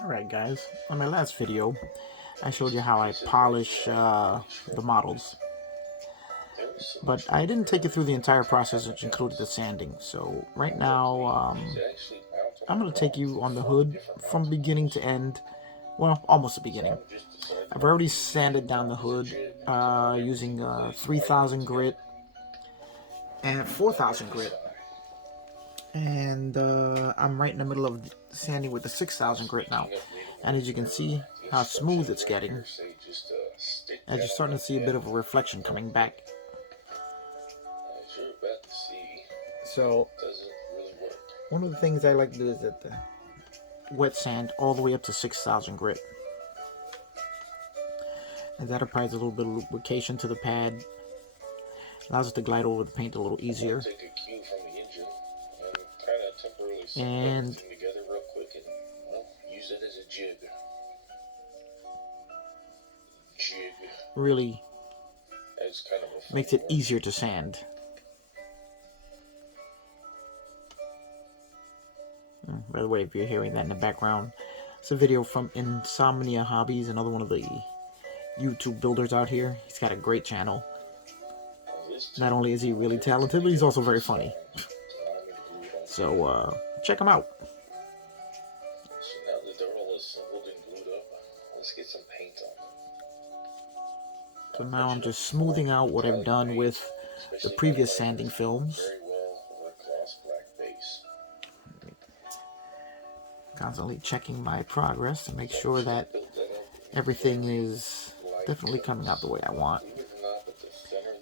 Alright guys, on my last video I showed you how I polish the models, but I didn't take you through the entire process, which included the sanding. So right now I'm going to take you on the hood from beginning to end. Well, almost the beginning. I've already sanded down the hood using 3000 grit and 4000 grit, and I'm right in the middle of sanding with the 6000 grit now. And as you can see how smooth it's getting, as you're starting to see a bit of a reflection coming back. So one of the things I like to do is that the wet sand all the way up to 6000 grit, and that applies a little bit of lubrication to the pad, allows it to glide over the paint a little easier. And really makes it easier to sand. By the way, if you're hearing that in the background, it's a video from Tamiya Hobbies, another one of the YouTube builders out here. He's got a great channel. Not only is he really talented, but he's also very funny. So check him out. So now that they're all assembled and glued up, let's get some paint on them. So now I'm just smoothing out what I've done with the previous sanding films. Constantly checking my progress to make sure that everything is definitely coming out the way I want.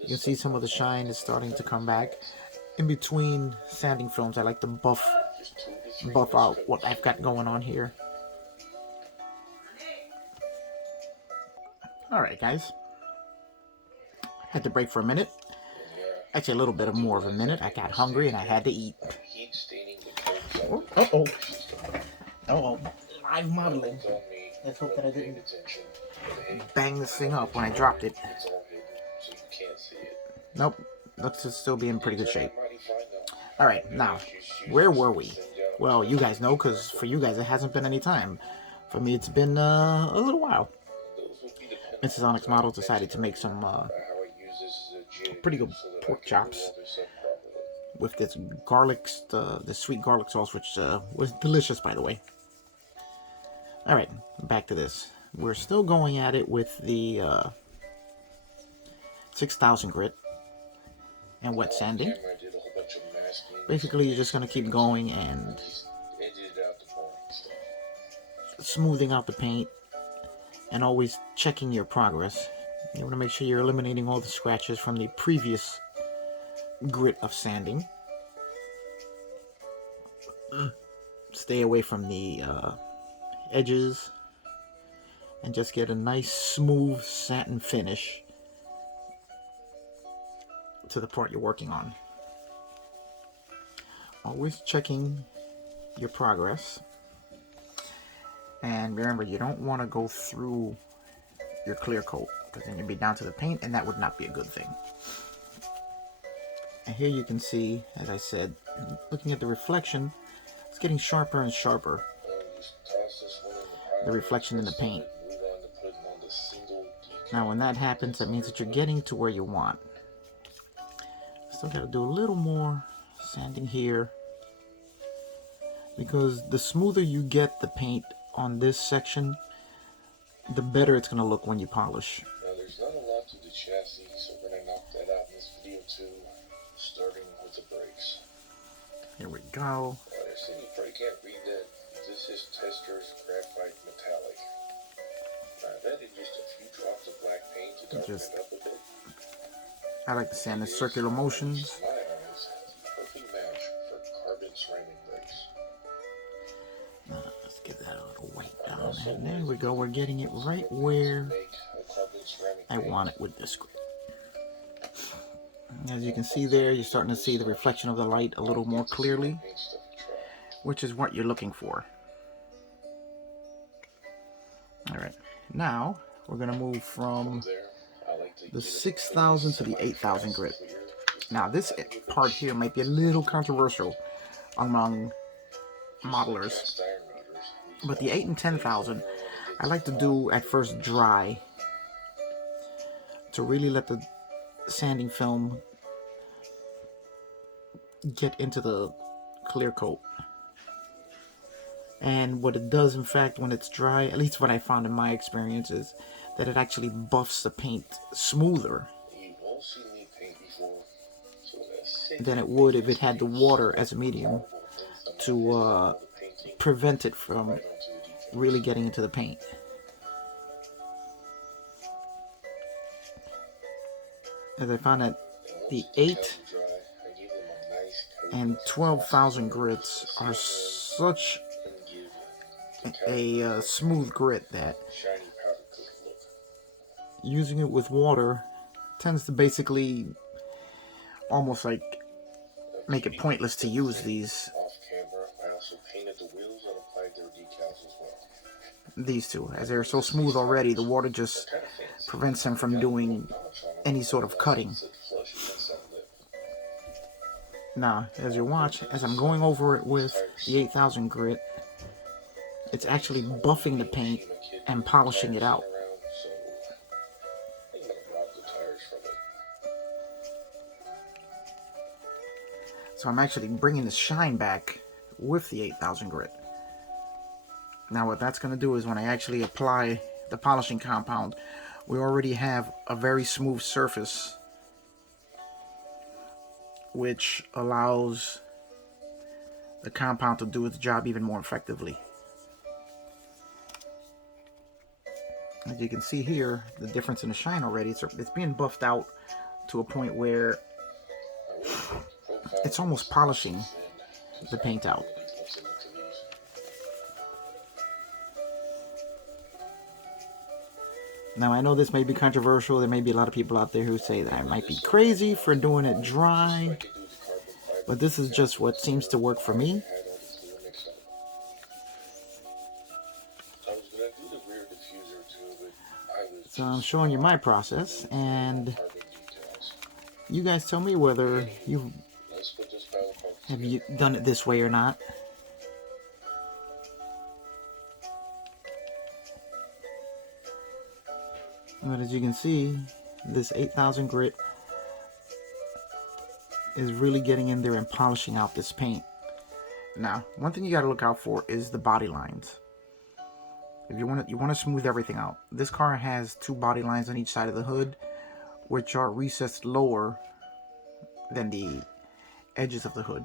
You can see some of the shine is starting to come back. In between sanding films, I like to buff out what I've got going on here. Alright guys, had to break for a minute. Actually a little bit more of a minute. I got hungry and I had to eat. Uh-oh, live modeling. Let's hope that I didn't bang this thing up when I dropped it. Nope, looks to still be in pretty good shape. Alright, now, where were we? Well, you guys know, because for you guys it hasn't been any time. For me it's been a little while. Mrs. Onyx Models decided to make some pretty good pork chops with this garlic, the sweet garlic sauce, which was delicious, by the way. Alright, back to this. We're still going at it with the 6000 grit and wet sanding. Basically, you're just going to keep going and smoothing out the paint and always checking your progress. You want to make sure you're eliminating all the scratches from the previous grit of sanding. Stay away from the edges and just get a nice smooth satin finish to the part you're working on. Always checking your progress, and remember, you don't want to go through your clear coat, because then you'll be down to the paint and that would not be a good thing. And here you can see, as I said, looking at the reflection, it's getting sharper and sharper. The reflection in the paint. Now when that happens, that means that you're getting to where you want. Still got to do a little more sanding here, because the smoother you get the paint on this section, the better it's going to look when you polish. Now there's not a lot to the chassis, so we're going to knock that out in this video too, starting with the brakes. Here we go. I see you probably can't read that. This is Tester's graphite metallic. Now that is just a few drops of black paint to darken it up a bit. I like to sand in circular motions. My eyes, perfect match for carbon ceramic brakes. Let's give that a little weight down. And there we go. We're getting it right where I want it with this grip. As you can see there, you're starting to see the reflection of the light a little more clearly, which is what you're looking for. Alright, now we're going to move from the 6000 to the 8000 grit. Now this part here might be a little controversial. among modelers. But the 8 and 10,000, I like to do at first dry to really let the sanding film get into the clear coat. And what it does, in fact, when it's dry, at least what I found in my experience, is that it actually buffs the paint smoother than it would if it had the water as a medium to prevent it from really getting into the paint. As I found that the 8 and 12,000 grits are such a smooth grit that using it with water tends to basically almost like make it pointless to use these two, as they're so smooth already. The water just prevents them from doing any sort of cutting. Now, as you watch, as I'm going over it with the 8,000 grit, it's actually buffing the paint and polishing it out. So I'm actually bringing the shine back with the 8,000 grit. Now what that's going to do is when I actually apply the polishing compound, we already have a very smooth surface, which allows the compound to do its job even more effectively. As you can see here, the difference in the shine already, it's being buffed out to a point where it's almost polishing the paint out. Now I know this may be controversial. There may be a lot of people out there who say that I might be crazy for doing it dry, but this is just what seems to work for me. So I'm showing you my process, and you guys tell me whether you done it this way or not. But as you can see, this 8,000 grit is really getting in there and polishing out this paint. Now, one thing you got to look out for is the body lines. If you want to smooth everything out. This car has 2 body lines on each side of the hood, which are recessed lower than the edges of the hood.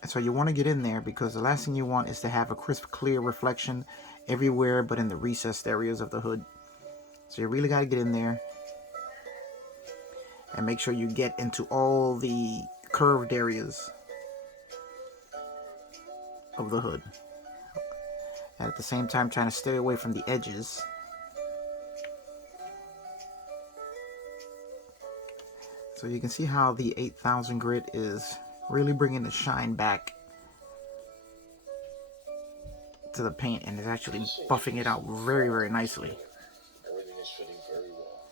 And so you want to get in there, because the last thing you want is to have a crisp, clear reflection everywhere but in the recessed areas of the hood. So you really got to get in there and make sure you get into all the curved areas of the hood. And at the same time, trying to stay away from the edges. So you can see how the 8,000 grit is really bringing the shine back to the paint, and is actually buffing it out very, very nicely. Everything is fitting very well.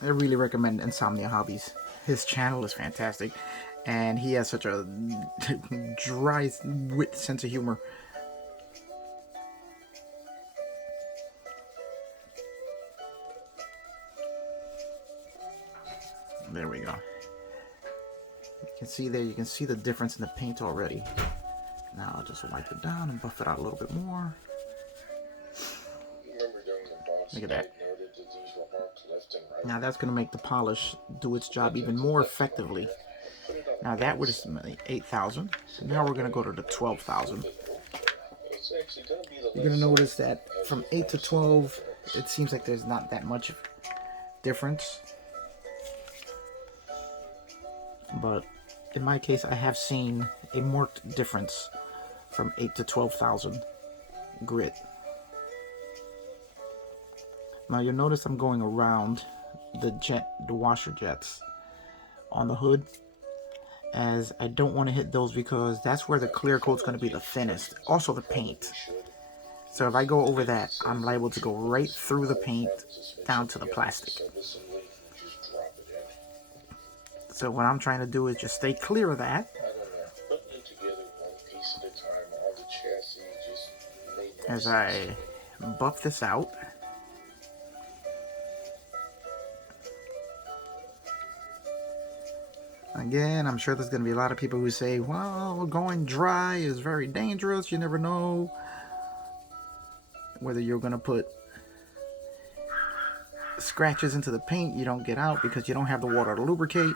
I really recommend Insomnia Hobbies. His channel is fantastic, and he has such a dry wit sense of humor. There we go. You can see there, you can see the difference in the paint already. Now I'll just wipe it down and buff it out a little bit more. Look at that. Now that's going to make the polish do its job even more effectively. Now that was 8,000. So now we're going to go to the 12,000. You're going to notice that from 8 to 12, it seems like there's not that much difference. But in my case, I have seen a marked difference from 8 to 12,000 grit. Now you'll notice I'm going around the washer jets on the hood, as I don't want to hit those because that's where the clear coat's going to be the thinnest. Also the paint. So if I go over that, I'm liable to go right through the paint down to the plastic. So what I'm trying to do is just stay clear of that. As I buff this out. Again, I'm sure there's going to be a lot of people who say, well, going dry is very dangerous. You never know whether you're going to put scratches into the paint you don't get out because you don't have the water to lubricate.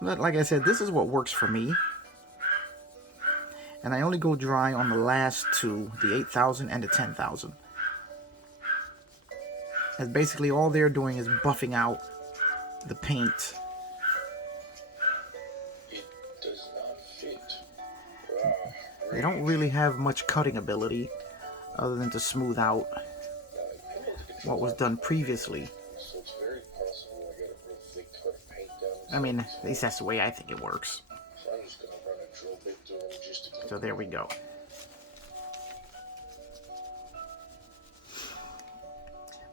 But like I said, this is what works for me. And I only go dry on the last two, the 8,000 and the 10,000. As basically all they're doing is buffing out the paint. They don't really have much cutting ability other than to smooth out what was done previously. I mean, at least that's the way I think it works. So there we go.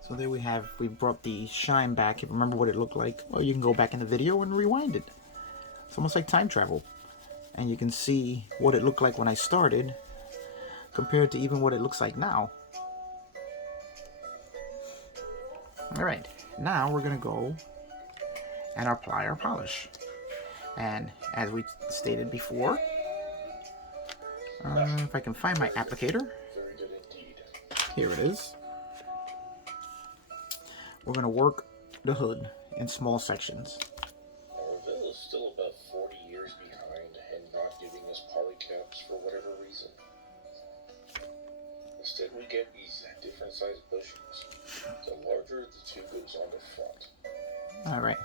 So there we brought the shine back. If you remember what it looked like, well, you can go back in the video and rewind it. It's almost like time travel. And you can see what it looked like when I started compared to even what it looks like now. Alright, now we're going to go and apply our polish. And as we stated before, if I can find my applicator, here it is. We're going to work the hood in small sections. Orville is still about 40 years behind and not giving us polycaps for whatever reason. Instead, we get these different sized bushings. The larger of the two goes on the front. Alright.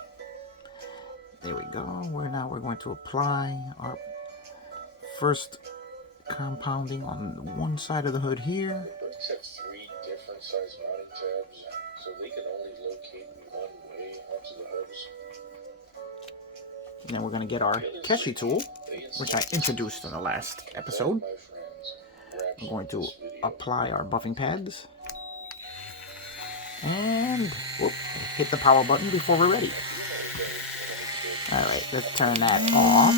There we go. Now we're going to apply our first compounding on one side of the hood here. The brakes have 3 different size mounting tabs, so they can only locate one way onto the hubs. And then we're going to get our Keshi tool, which I introduced in the last episode. I'm going to apply our buffing pads. And whoop, hit the power button before we're ready. Alright, let's turn that off.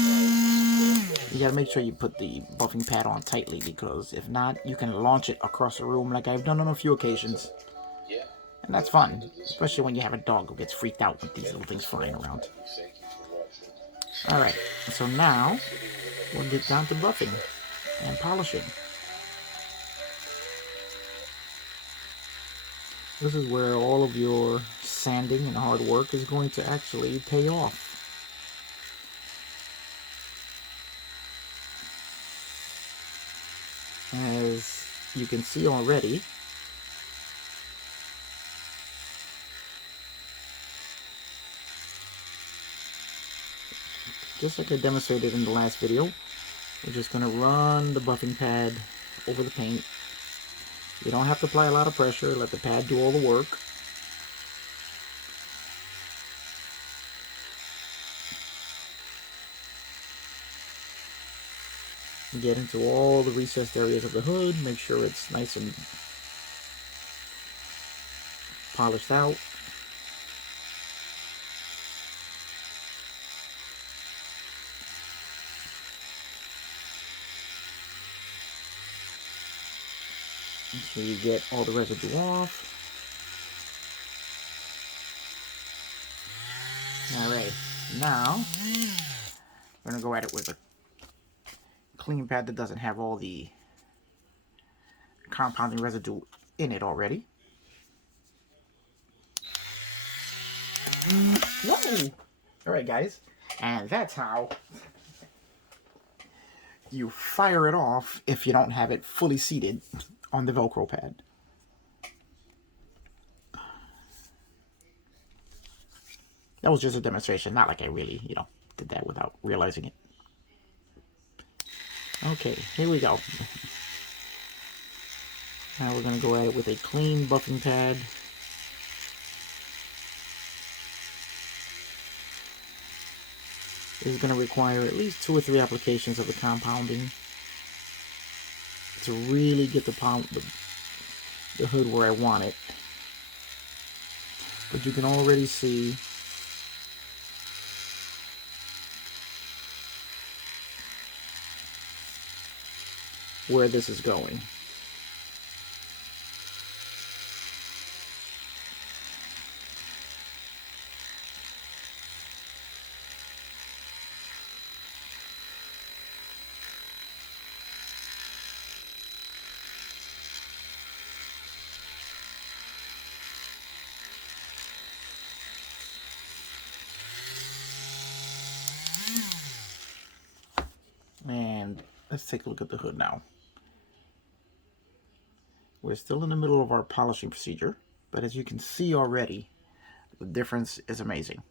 You gotta make sure you put the buffing pad on tightly, because if not, you can launch it across the room like I've done on a few occasions. And that's fun, especially when you have a dog who gets freaked out with these little things flying around. Alright, so now we'll get down to buffing and polishing. This is where all of your sanding and hard work is going to actually pay off. As you can see already, just like I demonstrated in the last video, we're just going to run the buffing pad over the paint. You don't have to apply a lot of pressure, let the pad do all the work. Get into all the recessed areas of the hood, make sure it's nice and polished out. Make sure you get all the residue off. Alright, now we're going to go at it with a clean pad that doesn't have all the compounding residue in it already. Whoa! Alright guys, and that's how you fire it off if you don't have it fully seated on the Velcro pad. That was just a demonstration, not like I really, did that without realizing it. Okay, here we go. Now we're going to go at it with a clean buffing pad. This is going to require at least 2 or 3 applications of the compounding to really get the the hood where I want it. But you can already see where this is going. And let's take a look at the hood now. We're still in the middle of our polishing procedure, but as you can see already, the difference is amazing.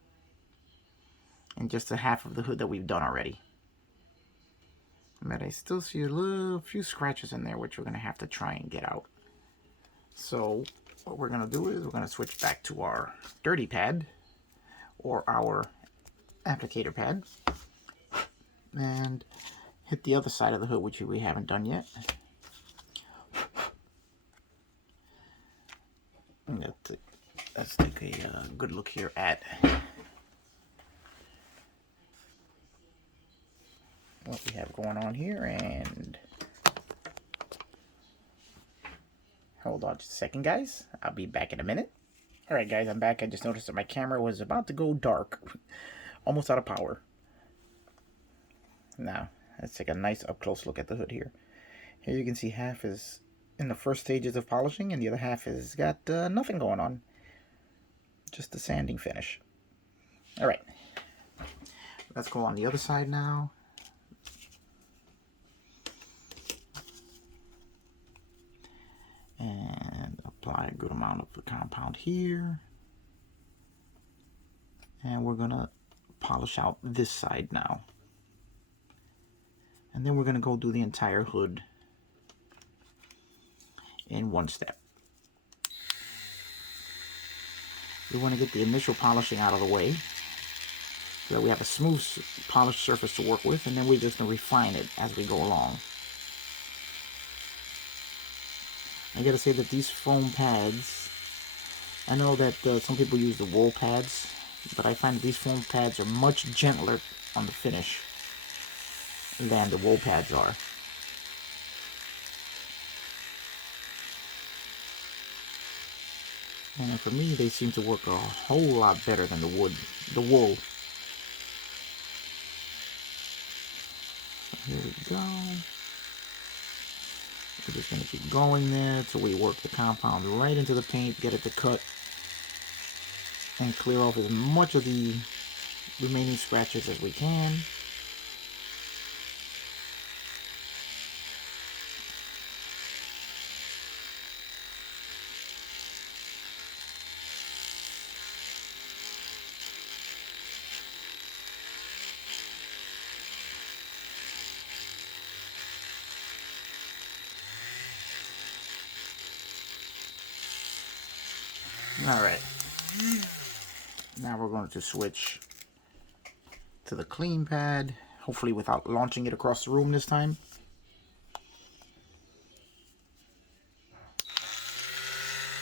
And just a half of the hood that we've done already. But I still see a few scratches in there, which we're going to have to try and get out. So what we're going to do is we're going to switch back to our dirty pad, or our applicator pad, and hit the other side of the hood, which we haven't done yet. Let's take a good look here at what we have going on here, and hold on just a second, guys. I'll be back in a minute. Alright guys, I'm back. I just noticed that my camera was about to go dark. Almost out of power. Now, let's take a nice up-close look at the hood here. Here you can see half is in the first stages of polishing, and the other half has got nothing going on. Just the sanding finish. Alright. Let's go on the other side now. And apply a good amount of the compound here. And we're going to polish out this side now. And then we're going to go do the entire hood in one step. We want to get the initial polishing out of the way so that we have a smooth polished surface to work with, and then we're just going to refine it as we go along. I gotta say that these foam pads, I know that some people use the wool pads, but I find that these foam pads are much gentler on the finish than the wool pads are. And for me, they seem to work a whole lot better than the wool. So here we go. We're just going to keep going there until we work the compound right into the paint, get it to cut, and clear off as much of the remaining scratches as we can. Alright, now we're going to switch to the clean pad, hopefully without launching it across the room this time.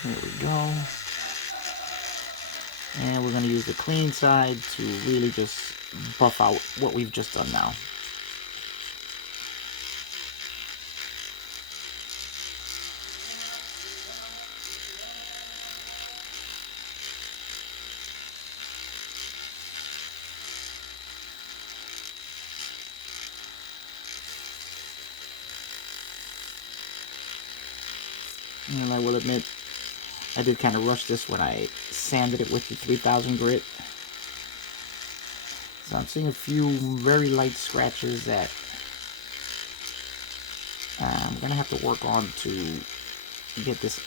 There we go. And we're going to use the clean side to really just buff out what we've just done now. And I will admit, I did kind of rush this when I sanded it with the 3000 grit. So I'm seeing a few very light scratches that I'm going to have to work on to get this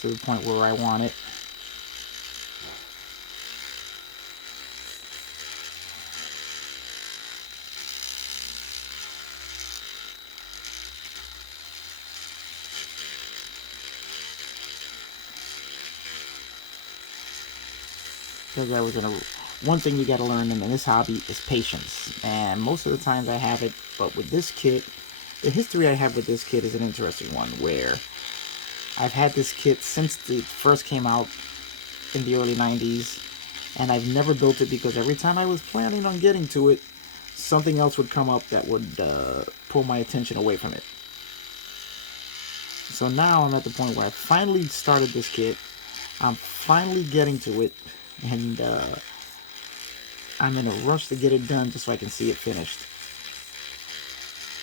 to the point where I want it. Because I was gonna, one thing you gotta learn in this hobby is patience, and most of the times I have it, but with this kit, the history I have with this kit is an interesting one, where I've had this kit since it first came out in the early 90s, and I've never built it because every time I was planning on getting to it, something else would come up that would pull my attention away from it. So now I'm at the point where I finally started this kit. I'm finally getting to it, and I'm in a rush to get it done just so I can see it finished.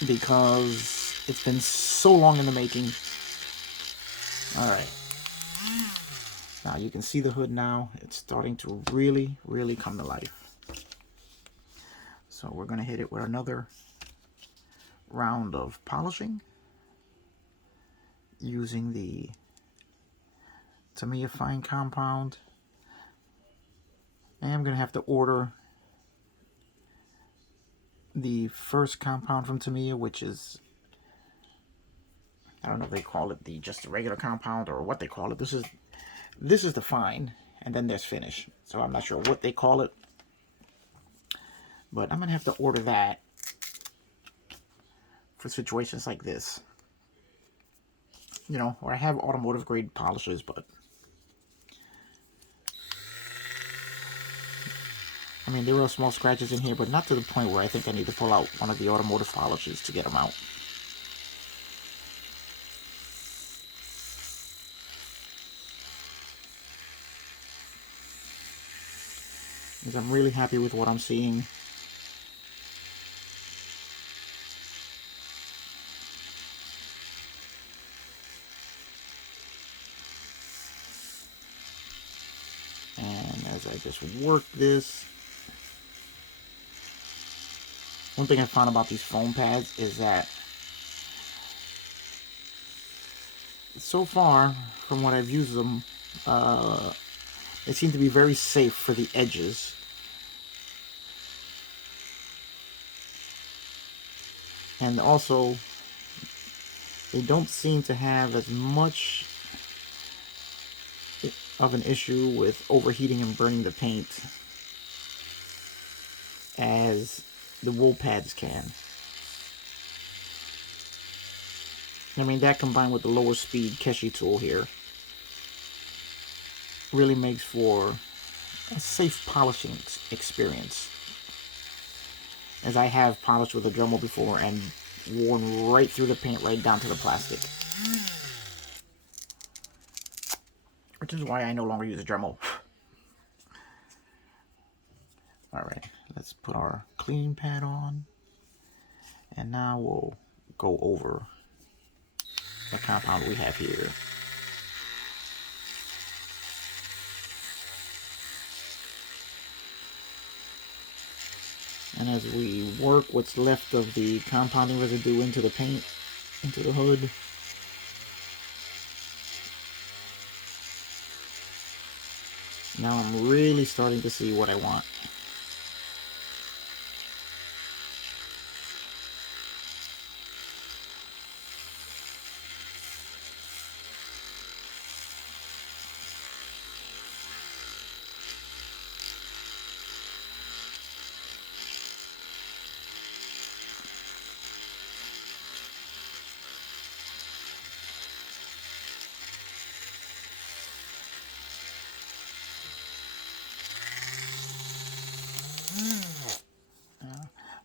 Because it's been so long in the making. Alright. Now you can see the hood now. It's starting to really, really come to life. So we're going to hit it with another round of polishing using the Tamiya fine compound. And I'm going to have to order the first compound from Tamiya, which is, I don't know if they call it just the regular compound or what they call it. This is the fine, and then there's finish. So I'm not sure what they call it, but I'm going to have to order that for situations like this. You know, where I have automotive grade polishers, but I mean, there are small scratches in here, but not to the point where I think I need to pull out one of the automotive polishers to get them out. Because I'm really happy with what I'm seeing. And as I just work this, one thing I found about these foam pads is that so far, from what I've used them, they seem to be very safe for the edges. And also, they don't seem to have as much of an issue with overheating and burning the paint as the wool pads can. I mean, that combined with the lower speed Keshi tool here really makes for a safe polishing experience, as I have polished with a Dremel before and worn right through the paint, right down to the plastic. Which is why I no longer use a Dremel. Alright, let's put our clean pad on. And now we'll go over the compound we have here. And as we work what's left of the compounding residue into the paint, into the hood, now I'm really starting to see what I want.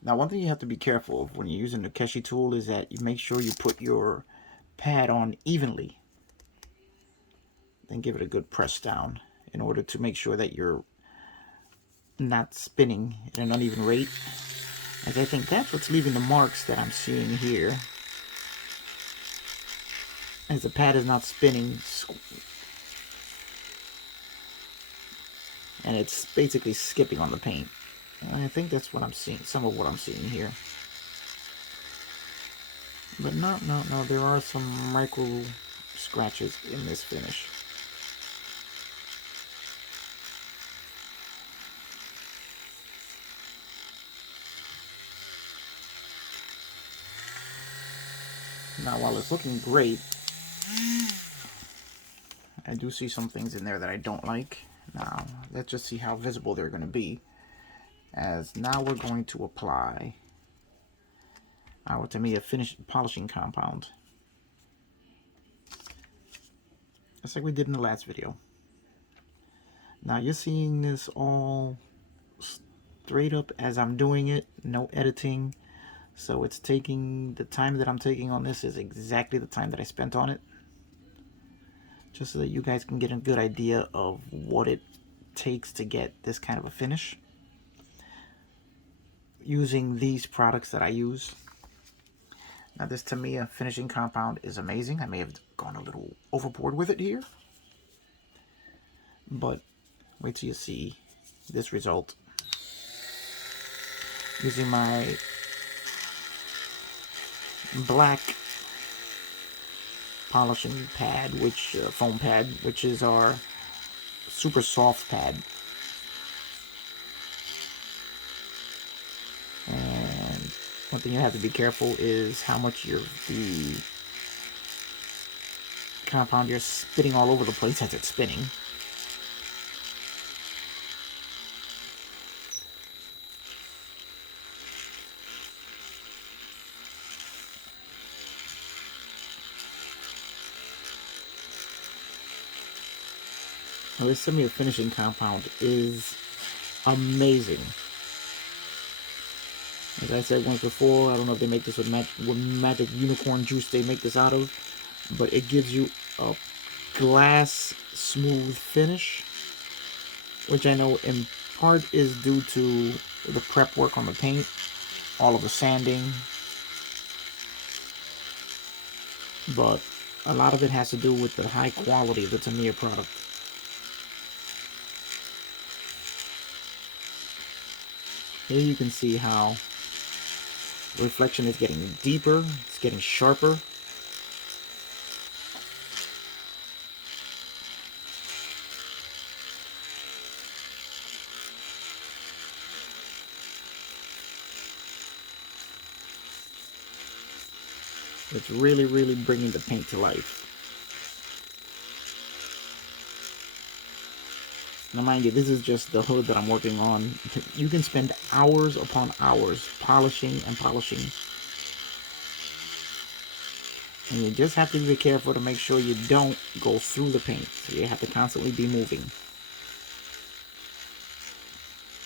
Now, one thing you have to be careful of when you're using the Keshi tool is that you make sure you put your pad on evenly. Then give it a good press down in order to make sure that you're not spinning at an uneven rate. As I think that's what's leaving the marks that I'm seeing here. As the pad is not spinning, and it's basically skipping on the paint. And I think that's what I'm seeing, some of what I'm seeing here. But no, there are some micro scratches in this finish. Now, while it's looking great, I do see some things in there that I don't like. Now, let's just see how visible they're going to be. As now we're going to apply our Tamiya finished polishing compound. just like we did in the last video. Now you're seeing this all straight up as I'm doing it, no editing. So it's taking, the time that I'm taking on this is exactly the time that I spent on it. Just so that you guys can get a good idea of what it takes to get this kind of a finish. Using these products that I use. Now this Tamiya finishing compound is amazing. I may have gone a little overboard with it here. But wait till you see this result. Using my black polishing pad, which foam pad, which is our super soft pad. And one thing you have to be careful is how much the compound you're spitting all over the place as it's spinning. Now, this Tamiya finishing compound is amazing. As I said once before, I don't know if they make this with magic unicorn juice they make this out of, but it gives you a glass smooth finish, which I know in part is due to the prep work on the paint, all of the sanding, but a lot of it has to do with the high quality of the Tamiya product. Here you can see how the reflection is getting deeper, it's getting sharper. It's really, really bringing the paint to life. Now mind you, this is just the hood that I'm working on. You can spend hours upon hours polishing and polishing. And you just have to be careful to make sure you don't go through the paint. So you have to constantly be moving.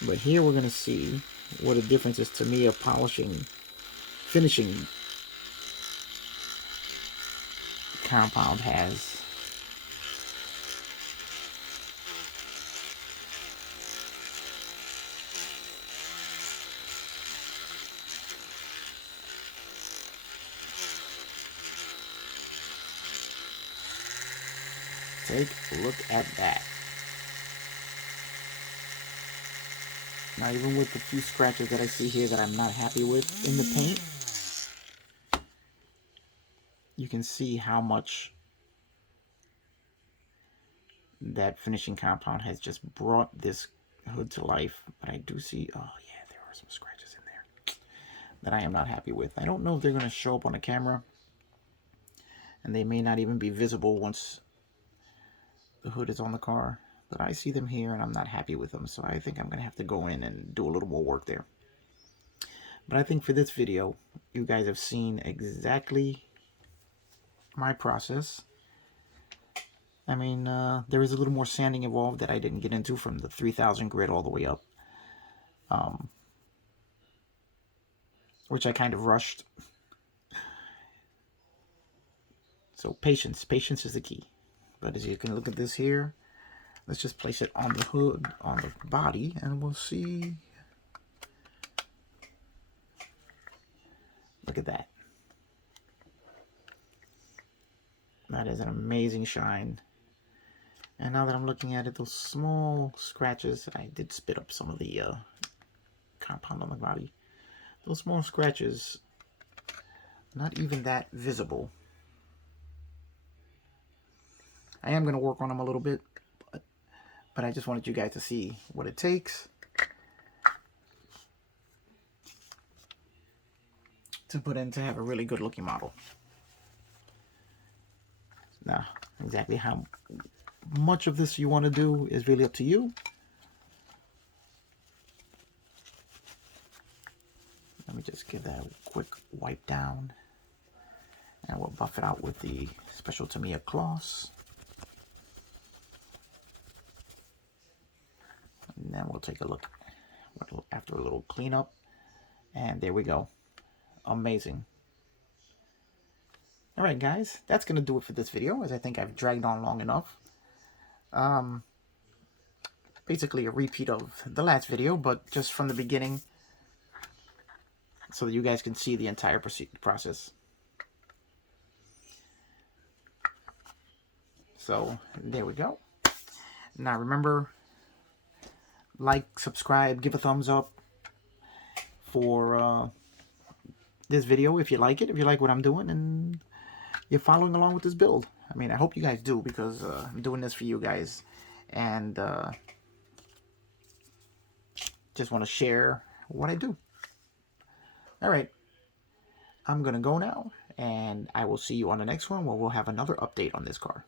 But here we're going to see what a difference is to me of polishing, finishing compound has. Take a look at that. Now, even with the few scratches that I see here that I'm not happy with in the paint, you can see how much that finishing compound has just brought this hood to life. But I do see, oh yeah, there are some scratches in there that I am not happy with. I don't know if they're going to show up on the camera, and they may not even be visible once the hood is on the car, but I see them here and I'm not happy with them, so I think I'm gonna have to go in and do a little more work there. But I think for this video, you guys have seen exactly my process. I mean, there is a little more sanding involved that I didn't get into from the 3000 grit all the way up, which I kind of rushed. So patience is the key. But as you can look at this here, let's just place it on the hood, on the body, and we'll see. Look at that. That is an amazing shine. And now that I'm looking at it, those small scratches, I did spit up some of the compound on the body. Those small scratches, not even that visible. I am going to work on them a little bit, but I just wanted you guys to see what it takes to put in to have a really good looking model. Now, exactly how much of this you want to do is really up to you. Let me just give that a quick wipe down, and we'll buff it out with the special Tamiya cloths. we'll take a look after a little cleanup. And there we go. Amazing. Alright guys, that's going to do it for this video, as I think I've dragged on long enough. Basically a repeat of the last video, but just from the beginning, so that you guys can see the entire process. So there we go. Now remember, like, subscribe, give a thumbs up for this video if you like it, if you like what I'm doing and you're following along with this build. I mean, I hope you guys do, because I'm doing this for you guys, and just want to share what I do. Alright, I'm gonna go now, and I will see you on the next one where we'll have another update on this car.